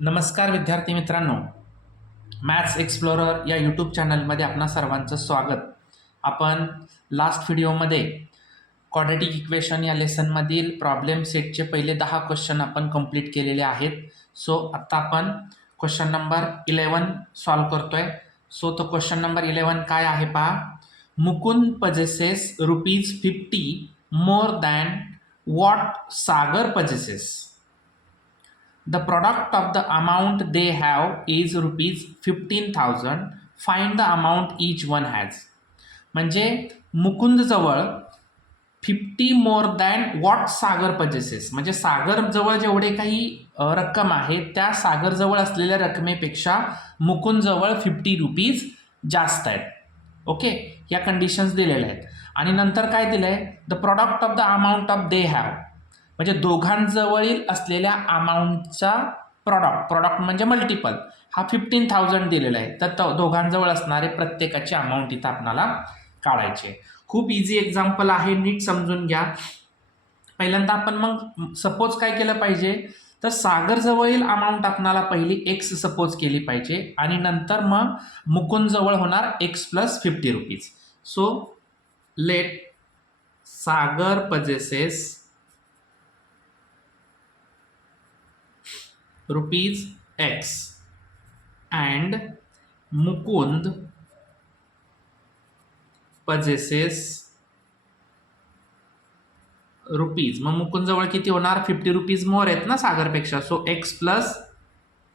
नमस्कार विद्यार्थी मित्रांनो, मॅथ्स एक्सप्लोरर या यूट्यूब चॅनलमध्ये आपणा सर्वांचं स्वागत. आपण लास्ट व्हिडिओमध्ये क्वाड्रॅटिक इक्वेशन या लेसनमधील प्रॉब्लेम सेटचे पहिले 10 क्वेश्चन आपण कंप्लीट केलेले आहेत. सो आत्ता आपण क्वेश्चन नंबर 11 सॉल्व करतोय. सो तो क्वेश्चन नंबर 11 काय आहे पहा. Mukund possesses ₹50 more than what Sagar possesses. The product of the amount they have is ₹15,000. Find the amount each one has. म्हणजे मुकुंद जवळ 50 more than what Sagar possesses, म्हणजे सागर जवळ जेवढे काही रक्कम आहे त्या सागर जवळ असलेल्या रकमेपेक्षा मुकुंद जवळ ₹50 जास्त आहेत. ओके, या कंडिशन्स दिलेल्या आहेत. आणि नंतर काय दिलंय, the product of the amount of they have, म्हणजे दोघांजवळील असलेल्या अमाऊंटचा प्रॉडक्ट म्हणजे मल्टिपल हा 15,000 दिलेला आहे. तर दोघांजवळ असणारे प्रत्येकाची अमाऊंट इथं आपल्याला काढायचे. खूप इझी एक्झाम्पल आहे, नीट समजून घ्या. पहिल्यांदा आपण मग सपोज काय केलं पाहिजे, तर सागर जवळील अमाऊंट आपणाला पहिली एक्स सपोज केली पाहिजे आणि नंतर मग मुकुंद जवळ होणार x plus ₹50. So let Sagar possesses ₹X and Mukund possesses ₹. मग मुकुंद जवळ किती होणार, ₹50 मोर आहेत ना सागरपेक्षा. So x plus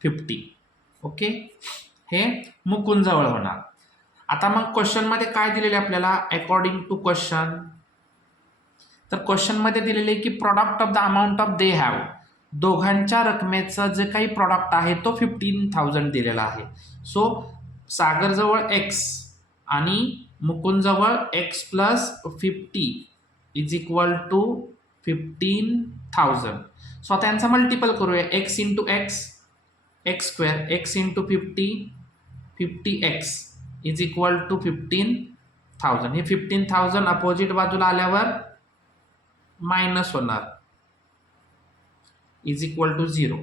50. ओके, हे मुकुंद जवळ होणार. आता मग क्वेश्चन मध्ये काय दिलेले आपल्याला अकॉर्डिंग टू क्वेश्चन, तर क्वेश्चन मध्ये दिलेले की product of the amount of they have, दोघांच्या रकमेचं जे काही प्रॉडक्ट आहे तो 15,000 दिलेला आहे. सो सागरजवळ एक्स आणि मुकुंदजवळ x plus 50 is equal to 15,000. So आता यांचा मल्टिपल करूया. X into x, x square, x into 50x is equal to 15,000. हे 15,000 अपोजिट बाजूला आल्यावर मायनस होणार इज इक्वल टू 0.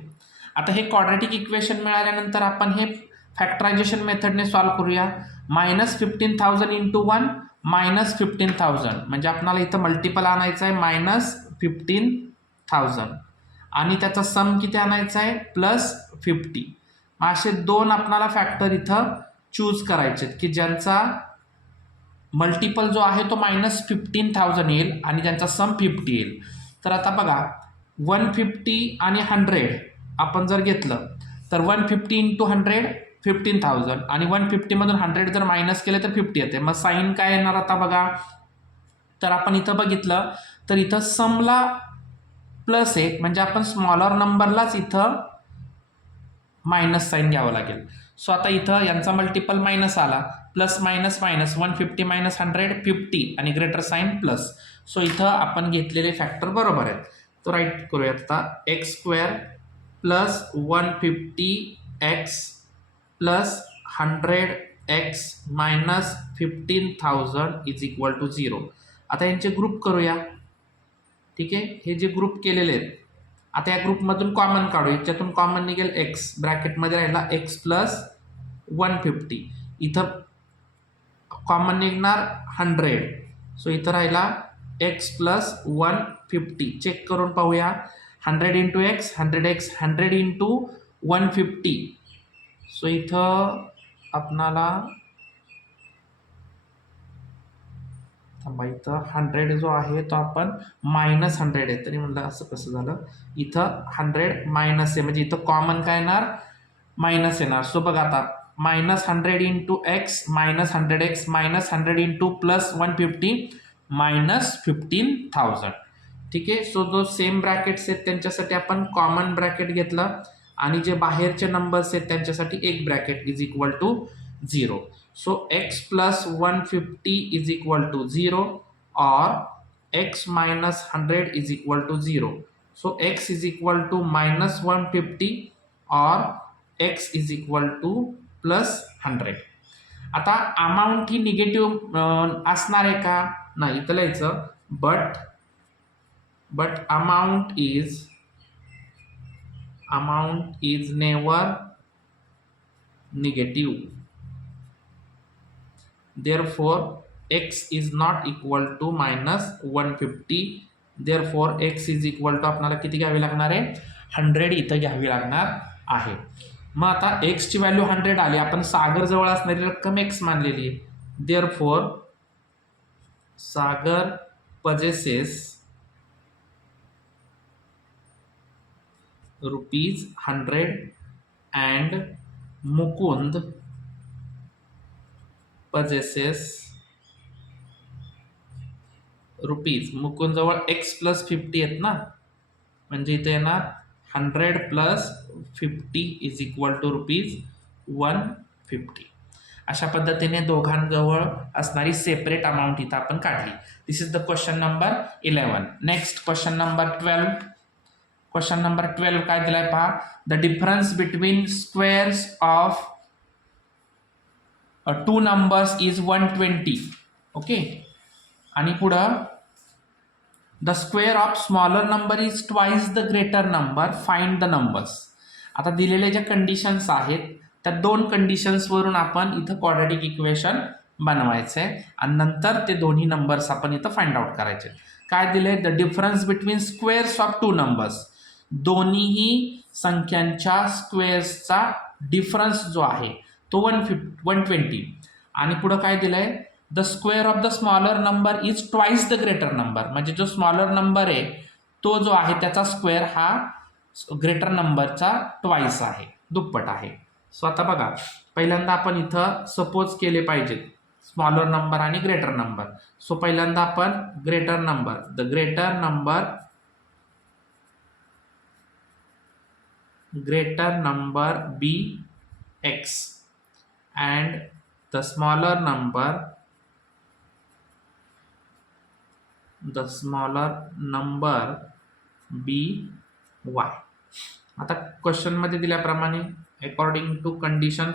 आता हे क्वाड्रॅटिक इक्वेशन मिळाल्यानंतर आपण हे फॅक्टरायझेशन मेथडने सॉल्व्ह करूया. -15,000 इंटू 1 -15,000, म्हणजे आपल्याला इथं मल्टिपल आणायचं आहे -15,000 आणि त्याचा सम किती आणायचा आहे +50. असे दोन आपल्याला फॅक्टर इथं चूज करायचे की ज्यांचा मल्टिपल जो आहे तो -15,000 येईल आणि ज्यांचा सम 50 येईल. तर आता बघा 150 आणि 100 आपण जर घेतलं तर 150 इंटू 100 15,000 आणि 150 मधून 100 जर मायनस केले तर 50 येते. मग साईन काय येणार आता बघा, तर आपण इथं बघितलं तर इथं समला प्लस आहे, म्हणजे आपण स्मॉलर नंबरलाच इथं मायनस साईन घ्यावं लागेल. सो आता इथं यांचा मल्टिपल मायनस आला, प्लस मायनस मायनस 150 मायनस 100 50 आणि ग्रेटर साईन प्लस. सो इथं आपण घेतलेले फॅक्टर बरोबर आहेत. तो राईट करूयात आता. X square plus 150x plus 100x minus 15,000 is equal to 0. आता यांचे ग्रुप करूया. ठीक आहे, हे जे ग्रुप केलेले आहेत आता या ग्रुपमधून कॉमन काढू. याच्यातून कॉमन निघेल एक्स, ब्रॅकेटमध्ये राहिला एक्स प्लस 150. इथं कॉमन निघणार 100. सो इथं राहिला एक्स प्लस 150. चेक करून पाहूया. 100 into x 100x, 100 into 150. So इथं आपणाला इथं 100 जो आहे तो आपण -100 आहे, तरी म्हणलं असं कसं झालं. इथं 100 मायनस आहे, म्हणजे इथं कॉमन काय येणार मायनस येणार. सो बघा आता -100 into x -100x -100 into plus 150 -15,000. ठीक आहे. सो जो सेम ब्रॅकेट्स आहेत त्यांच्यासाठी आपण कॉमन ब्रॅकेट घेतलं आणि जे बाहेरचे नंबर्स आहेत त्यांच्यासाठी एक bracket is equal to 0. So x plus 150 is equal to 0 or x minus 100 is equal to 0. So x is equal to -150 or x is equal to +100. आता अमाऊंट ही निगेटिव्ह असणार आहे का, नाही. इथं लिहायचं but amount is amount is never negative. Therefore x is not equal to minus 150. Therefore x is equal to आपल्याला किती घ्यावी लागणार आहे 100 इथं घ्यावी लागणार आहे. मग आता x ची व्हॅल्यू 100 आली, आपण सागर जवळ असणारी रक्कम x मानलेली आहे. Therefore Sagar possesses ₹100 and Mukund possesses rupees. Mukund जवळ x प्लस 50 आहेत ना, म्हणजे इथे येणार 100 प्लस 50 इज इक्वल टू ₹150. अशा पद्धतीने दोघांजवळ असणारी सेपरेट अमाऊंट इथं आपण काढली. This is the question number 11. Next question number 12. Question number 12 काय दिलाय पहा. The difference between squares of two numbers is 120. Okay, आणि पुढं the square of smaller number is twice the greater number, find the numbers. आता दिलेल्या ज्या conditions आहेत त्या दोन कंडिशन्सवरून आपण इथं क्वाड्रॅटिक इक्वेशन बनवायचं आहे आणि नंतर ते दोन्ही नंबर्स आपण इथं फाइंड आउट करायचे. काय दिले. The difference between squares of two numbers, दोन्हीही संख्यांच्या स्क्वेअर्सचा डिफरन्स जो आहे तो 120. आणि पुढं काय दिलंय. The square of the smaller number is twice the greater number, म्हणजे जो स्मॉलर नंबर आहे तो जो आहे त्याचा स्क्वेअर हा ग्रेटर नंबरचा ट्वाइस आहे, दुप्पट आहे. सो आता बघा, पहिल्यांदा आपण इथं सपोज केले पाहिजेत स्मॉलर नंबर आणि ग्रेटर नंबर. सो पहिल्यांदा आपण greater number, the greater number be x and the smaller number be y. आता क्वेश्चनमध्ये दिल्याप्रमाणे अकॉर्डिंग टू कंडिशन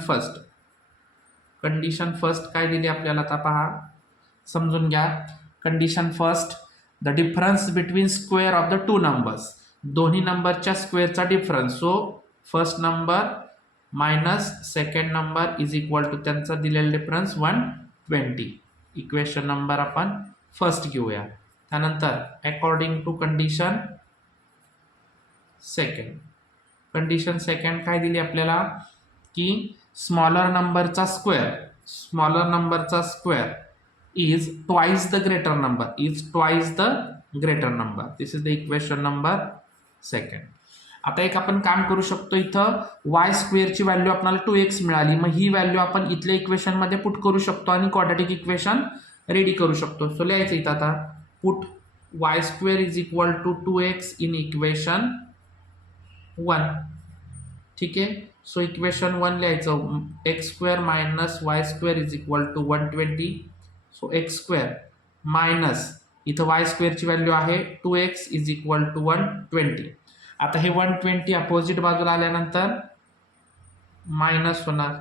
फर्स्ट काय दिली आपल्याला आता पहा, समजून घ्या. Condition first, the difference between square of the two numbers, दोन्ही नंबरच्या स्क्वेअरचा difference. So first number minus second number is equal to त्यांचा दिलेला डिफरन्स 120. इक्वेशन नंबर आपण फर्स्ट घेऊया. त्यानंतर अकॉर्डिंग टू कंडिशन सेकंड काय दिली आपल्याला की स्मॉलर नंबरचा square is twice the greater number, this is the equation number second. आता एक आपण काम करू शकतो, इथं वाय स्क्वेअरची व्हॅल्यू आपल्याला 2x मिळाली, मग ही व्हॅल्यू आपण इथल्या इक्वेशनमध्ये पुट करू शकतो आणि क्वाड्रॅटिक इक्वेशन रेडी करू शकतो. सो लिहायचं इथं आता put y square is equal to 2x in equation 1. ठीक आहे. सो इक्वेशन 1 लिहायचं, x square minus y square is equal to 120. So x square minus इथं वाय स्क्वेअरची व्हॅल्यू आहे 2x इज इक्वल टू 120. आता हे 120 अपोजिट बाजूला आल्यानंतर मायनस होणार,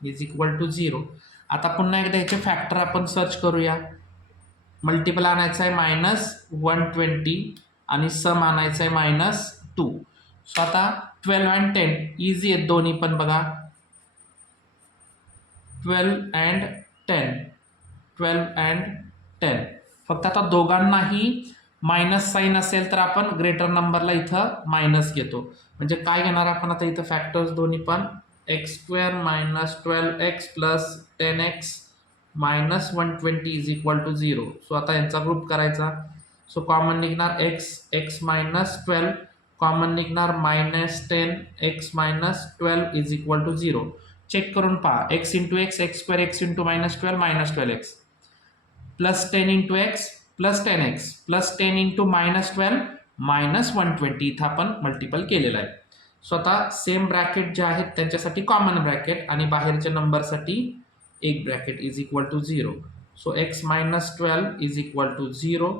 इज इक्वल टू 0. आता पुन्हा एकदा ह्याचे फॅक्टर आपण सर्च करूया. मल्टिपल आणायचं आहे -120 आणि सम आणायचं आहे -2. सो आता 12 and 10 इझी आहेत दोन्ही पण बघा. 12 and 10. फक्त आता दोघांनाही मायनस साईन असेल तर आपण ग्रेटर नंबरला इथं मायनस घेतो. म्हणजे काय घेणार आपण आता इथं फॅक्टर्स दोन्ही पण x square minus 12x plus 10x minus 120 is equal to 0. So आता यांचा ग्रुप करायचा. सो कॉमन निघणार x मायनस 12, कॉमन निघणार -10 x minus 12 is equal to 0. Check करून पहा, x into x x square x into -12 -12x plus 10 into x plus 10x plus 10 into -12 -120 इथं आपण multiple केलेलं आहे. सो आता सेम ब्रॅकेट जे आहेत त्यांच्यासाठी कॉमन ब्रॅकेट आणि बाहेरच्या नंबरसाठी एक bracket is equal to 0. So x minus 12 is equal to 0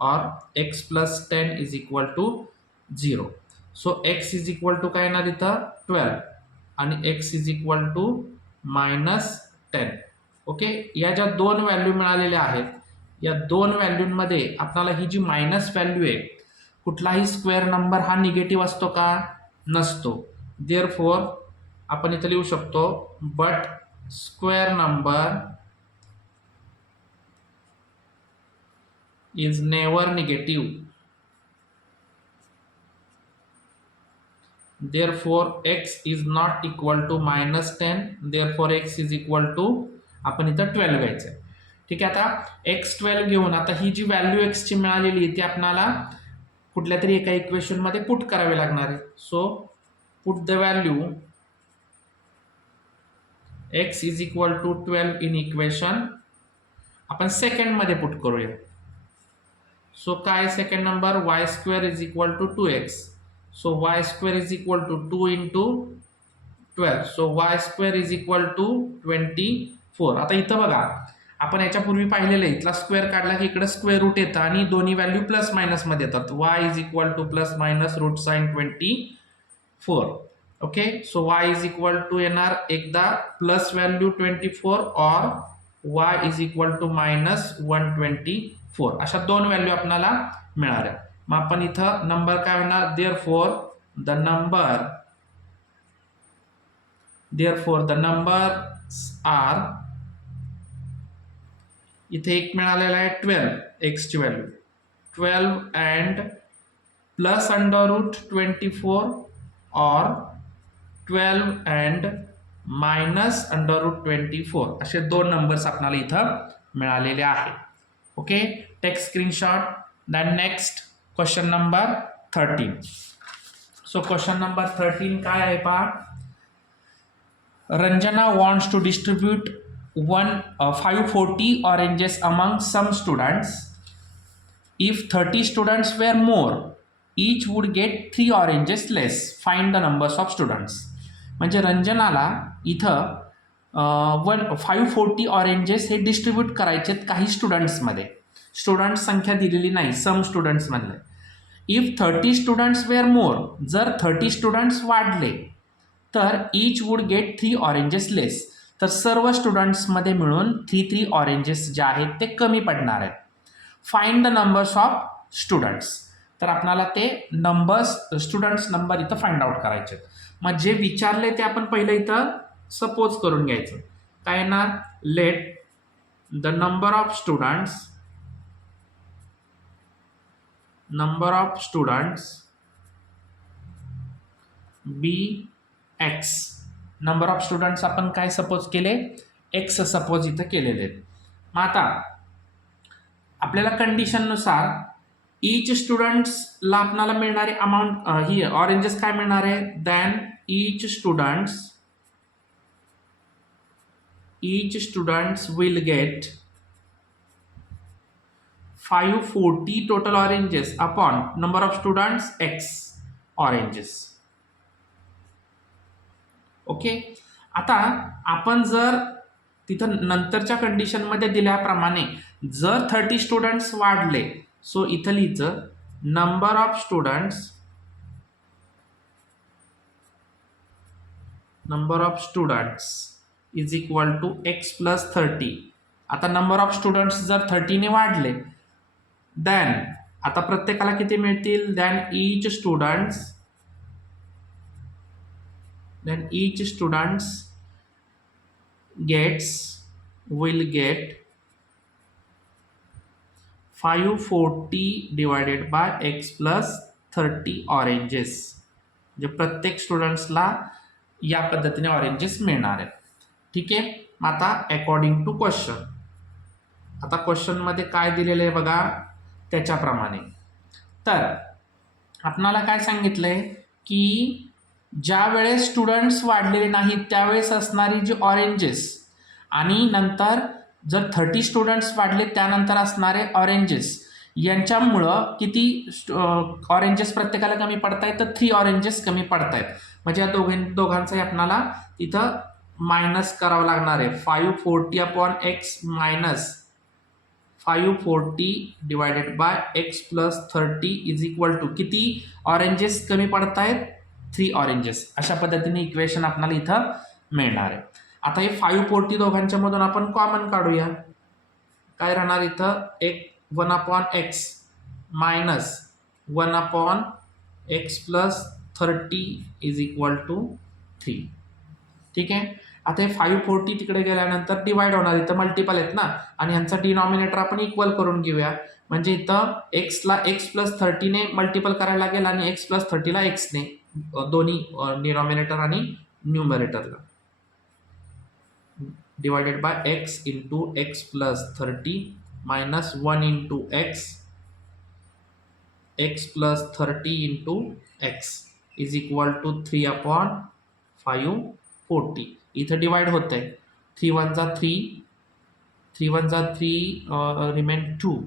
और x plus 10 is equal to 0. So x is equal to काय येणार इथं 12 आणि x is equal to -10. Okay, या ज्या दोन व्हॅल्यू मिळालेल्या आहेत या दोन व्हॅल्यूंमध्ये आपल्याला ही जी मायनस व्हॅल्यू आहे, कुठलाही स्क्वेअर नंबर हा निगेटिव्ह असतो का? नसतो. देअरफॉर आपण इथे लिहू शकतो but square number is never negative. therefore x is not equal to -10. therefore x is equal to आपण इथं 12 घ्यायचं. ठीक आहे. आता x 12 घेऊन आता ही जी व्हॅल्यू x ची मिळालेली आहे ती आपल्याला कुठल्या तरी एका इक्वेशन मध्ये पुट करावी लागणार आहे. So put the value x is equal to 12 in equation. आपण सेकंड मध्ये पुट करूया. सो काय second number y square is equal to 2x. So y square is equal to 2 into 12. So y square is equal to 24. आता इथं बघा आपण याच्यापूर्वी पाहिलेलं आहे इथला स्क्वेअर काढला की इकडे स्क्वेअर रूट येतं आणि दोन्ही व्हॅल्यू प्लस मायनस मध्ये येतात. y is equal to plus minus root sine 24. Okay. So y is equal to येणार एकदा प्लस व्हॅल्यू 24 और y is equal to minus 124. अशा दोन व्हॅल्यू आपल्याला मिळणार आहेत. मग आपण इथं नंबर काय होणार देअरफॉर द नंबर्स आर इथे एक मिळालेला आहे 12 x ची value 12 and plus under root 24 और 12 अँड मायनस अंडर रूट 24 असे दोन नंबर्स आपल्याला इथं मिळालेले आहेत. Okay. Take screenshot. Then next question number 13. So question number 13 काय आहे पहा. Ranjana wants to distribute 540 oranges among some students. If 30 students were more each would get 3 oranges less. Find the numbers of students. म्हणजे रंजनाला इथं 540 oranges हे distribute करायचे काही स्टुडंट्समध्ये. Students संख्या दिलेली नाही सम स्टुडंट्समधले. इफ 30 स्टुडंट्स वेअर मोर जर 30 स्टुडंट्स वाढले तर ईच वुड गेट 3 ऑरेंजेस लेस. तर सर्व स्टुडंट्समध्ये मिळून 3 ऑरेंजेस जे आहेत ते कमी पडणार आहेत. Find the numbers of students. तर आपल्याला ते नंबर्स स्टुडंट्स नंबर इथं फाइंड आउट करायचे. मग जे विचारले ते आपण पहिलं इथं सपोज करून घ्यायचं. काय ना let the number of students be x. Number of students आपण काय सपोज केले एक्स सपोज इथं केलेले आहेत. मग आता आपल्याला कंडिशननुसार ईच स्टुडंट्सला आपल्याला मिळणारे अमाऊंट ही ऑरेंजेस काय मिळणार आहे than each students will get 540 total oranges upon number of students x oranges. Okay. आता आपण जर तिथं नंतरच्या कंडिशनमध्ये दिल्याप्रमाणे जर 30 स्टुडंट्स वाढले सो इथं लिहिचं number of students is equal to x plus 30. आता नंबर ऑफ स्टुडंट्स जर 30 ने वाढले देन आता प्रत्येकाला किती मिळतील then each students will get 540 divided by x plus 30 oranges. म्हणजे प्रत्येक स्टुडंट्सला या पद्धतीने ऑरेंजेस मिळणार आहेत. ठीक आहे. आता अकॉर्डिंग टू क्वेश्चन आता क्वेश्चनमध्ये काय दिलेलं आहे बघा त्याच्याप्रमाणे. तर आपणाला काय सांगितलंय की ज्या वेळेस स्टुडंट्स वाढलेले नाहीत त्यावेळेस असणारी जी ऑरेंजेस आणि नंतर जर 30 स्टुडंट्स वाढले त्यानंतर असणारे ऑरेंजेस यांच्यामुळं किती ऑरेंजेस प्रत्येकाला कमी पडत आहेत तर 3 ऑरेंजेस कमी पडत आहेत. म्हणजे या दोघांचाही आपणाला इथं मायनस करावं लागणार आहे. 540 upon x minus 540 divided by x plus 30 is equal to किती ऑरेंजेस कमी पडत आहेत 3 ऑरेंजेस. अशा पद्धतीने इक्वेशन आपल्याला इथं मिळणार आहे. आता हे 540 दोघांच्या मधून आपण कॉमन काढूया. काय राहणार इथं 1 upon x minus 1 upon x plus 30 is equal to 3. ठीक आहे. आता हे 540 तिकडे गेल्यानंतर डिवाइड होणार, इथं मल्टिपल आहेत ना, आणि ह्यांचा डिनॉमिनेटर आपण इक्वल करून घेऊया. म्हणजे इथं एक्सला एक्स प्लस 30ने मल्टिपल करायला लागेल आणि एक्स प्लस 30ला एक्सने, दोन्ही डिनॉमिनेटर आणि न्यूमरेटरला. Divided by x into x plus 30 minus 1 into x plus 30 into x is equal to 3/540. इथं डिवाइड होत आहे. 3 1 जा 3, 3 1 जा 3, रिमेन 2.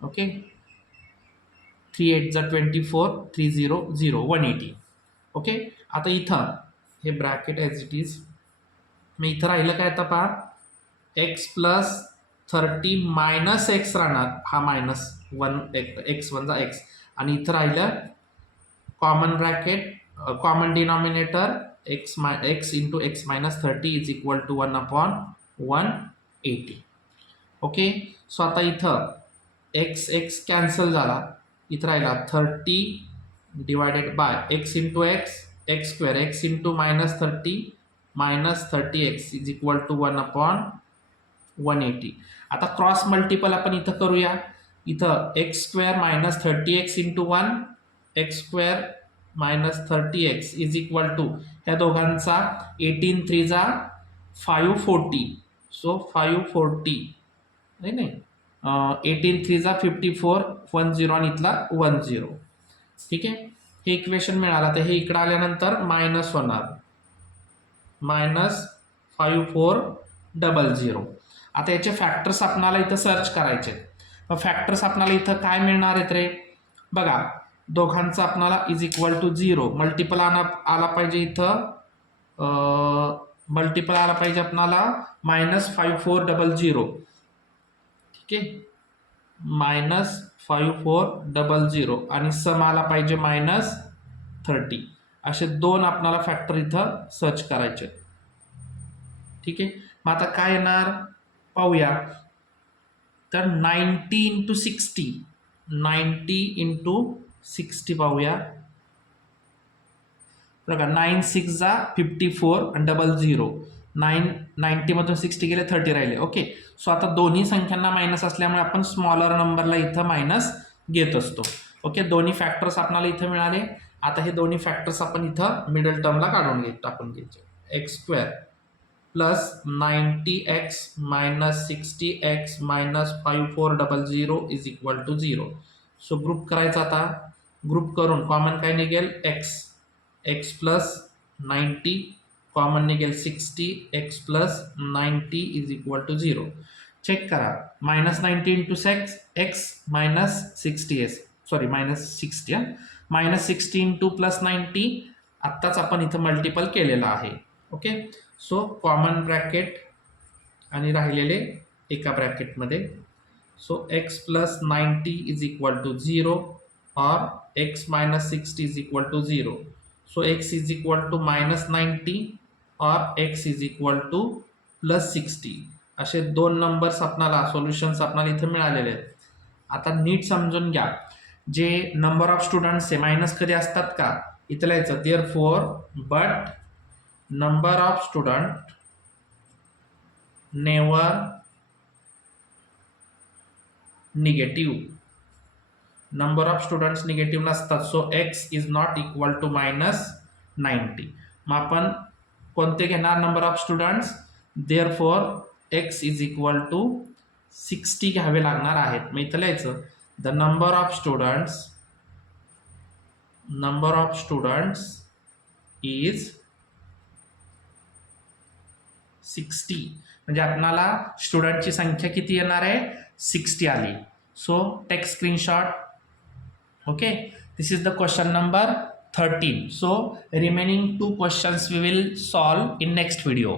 ओके. 3 8 जा 24, 3 0 0, 180. ओके. आता इथं हे ब्रॅकेट ॲज इट इज. मग इथं राहिलं काय आता पहा, एक्स प्लस 30 मायनस एक्स राहणार, हा मायनस 1 एक्स 1 जा एक्स, आणि इथं राहिलं common bracket, common denominator x into x minus 30 is equal to 1/180. Okay. So आता इथं एक्स एक्स कॅन्सल झाला, इथं राहिला 30 divided by x into x square, x into minus 30 x is equal to 1/180. आता क्रॉस मल्टिपल आपण इथं करूया. इथं x square minus 30x into 1 x square minus 30x is equal to, ह्या दोघांचा 18 3 जा 540, सो 540 नाही 18 3 जा 54, 10 आणि इथला 10. ठीक आहे. हे इक्वेशन मिळालं. तर हे इकडं आल्यानंतर मायनस होणार, -5400. आता याचे फॅक्टर्स आपणाला इथं सर्च करायचे. मग फॅक्टर्स आपणाला इथं काय मिळणार आहेत रे, बघा दोघांचा आपणाला इज इक्वल टू 0, मल्टिपल आला पाहिजे इथं, मल्टिपल आला पाहिजे आपणाला -5400. ठीक आहे, -5400, आणि सम आला पाहिजे -30. असे दोन आपणाला फॅक्टर इथं सर्च करायचे. ठीक आहे. मग आता काय येणार पाहूया. तर 90 इंटू 60 पाहूया. बघा 9 6 जा 54 आणि 00, 90 मधून 60 गेले 30 राहिले. ओके. सो आता दोन्ही संख्यांना मायनस असल्यामुळे आपण स्मॉलर नंबरला इथं मायनस घेत असतो. ओके. दोन्ही फॅक्टर्स आपल्याला इथं मिळाले. आता हे दोन्ही फॅक्टर्स आपण इथं मिडल टर्मला टाकून घ्यायचे. X square plus 90x minus 60x minus 5400 is equal to 0. So group करायचा. आता ग्रुप करून कॉमन काय निघेल, एक्स प्लस 90, कॉमन निघेल 60, x plus 90 is equal to 0. Check करा. -90 into x minus 60s, sorry -60, -60 into plus 90, आत्ताच आपण इथं मल्टिपल केलेलं आहे. ओके. सो कॉमन ब्रॅकेट आणि राहिलेले एका ब्रॅकेटमध्ये. So x plus 90 is equal to 0 और x minus 60 is equal to 0. So x is equal to -90 और x is equal to plus 60. असे दोन नंबर्स आपणाला, सोल्युशन्स आपणाला इथं मिळालेले आहेत. आता नीट समजून घ्या. जे नंबर ऑफ स्टुडंट्स आहे मायनस कधी असतात का, इथं लिहायचं therefore but number of student never negative. number of students negative नसतात. So x is not equal to -90. मग आपण कोणते घेणार number of students, therefore x is equal to 60 घ्यावे लागणार आहेत. मग इथं लिहायचं the number of students is 60. म्हणजे आपणाला स्टुडंटची संख्या किती येणार आहे, 60 आली. So take screenshot. Okay. This is the question number 13. So remaining 2 questions we will solve in next video.